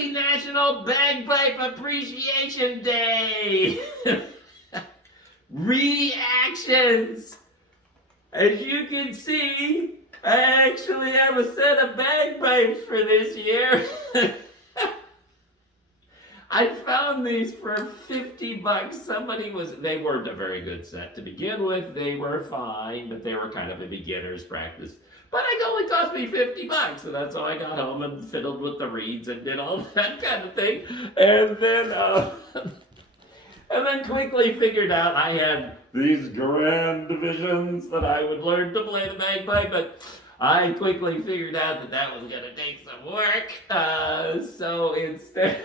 Happy National Bagpipe Appreciation Day! Reactions! As you can see, I actually have a set of bagpipes for this year. I found these for $50. They weren't a very good set to begin with. They were fine, but they were kind of a beginner's practice. But it only cost me $50, so that's how I got home and fiddled with the reeds and did all that kind of thing. And then quickly figured out I had these grand visions that I would learn to play the bagpipe, but I quickly figured out that that was going to take some work. So instead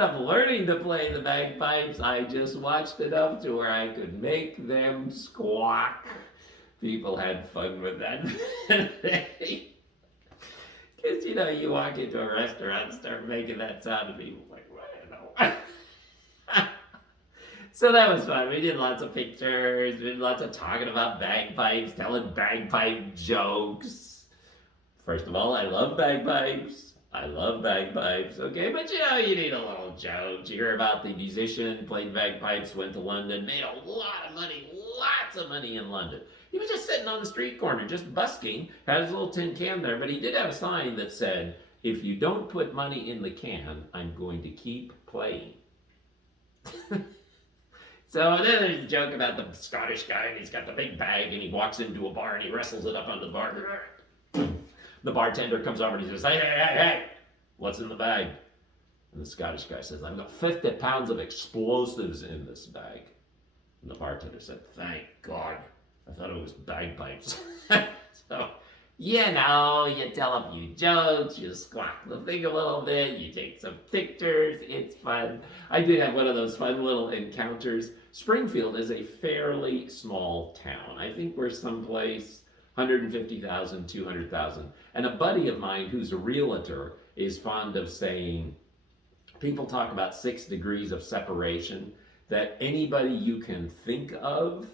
of learning to play the bagpipes, I just watched enough to where I could make them squawk. People had fun with that. Because, you walk into a restaurant and start making that sound and people like, well, So that was fun. We did lots of pictures, we did lots of talking about bagpipes, telling bagpipe jokes. First of all, I love bagpipes. Okay? But you need a little joke. You hear about the musician who played bagpipes, went to London, made a lot of money, lots of money in London. He was just sitting on the street corner, just busking, had his little tin can there, but he did have a sign that said, "If you don't put money in the can, I'm going to keep playing." So then there's a joke about the Scottish guy, and he's got the big bag, and he walks into a bar, and he wrestles it up onto the bar. The bartender comes over, and he says, hey, what's in the bag? And the Scottish guy says, I've got 50 pounds of explosives in this bag. And the bartender said, thank God. I thought it was bagpipes. So, you tell a few jokes, you squawk the thing a little bit, you take some pictures, it's fun. I did have one of those fun little encounters. Springfield is a fairly small town. I think we're someplace 150,000, 200,000. And a buddy of mine who's a realtor is fond of saying, people talk about 6 degrees of separation, that anybody you can think of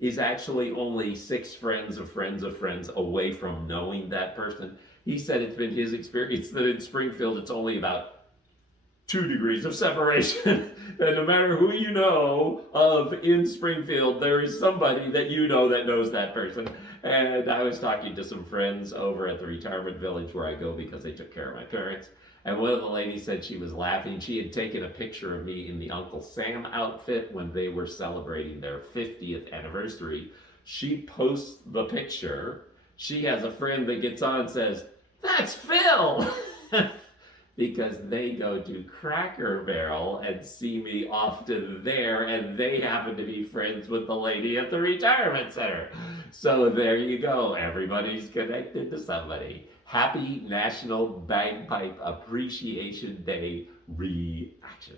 is actually only 6 friends of friends of friends away from knowing that person. He said it's been his experience that in Springfield it's only about 2 degrees of separation. And no matter who you know of in Springfield, there is somebody that you know that knows that person. And I was talking to some friends over at the retirement village where I go because they took care of my parents. And one of the ladies said she was laughing. She had taken a picture of me in the Uncle Sam outfit when they were celebrating their 50th anniversary. She posts the picture. She has a friend that gets on and says, that's Phil! Because they go to Cracker Barrel and see me often there, and they happen to be friends with the lady at the retirement center. So there you go. Everybody's connected to somebody. Happy National Bagpipe Appreciation Day reaction.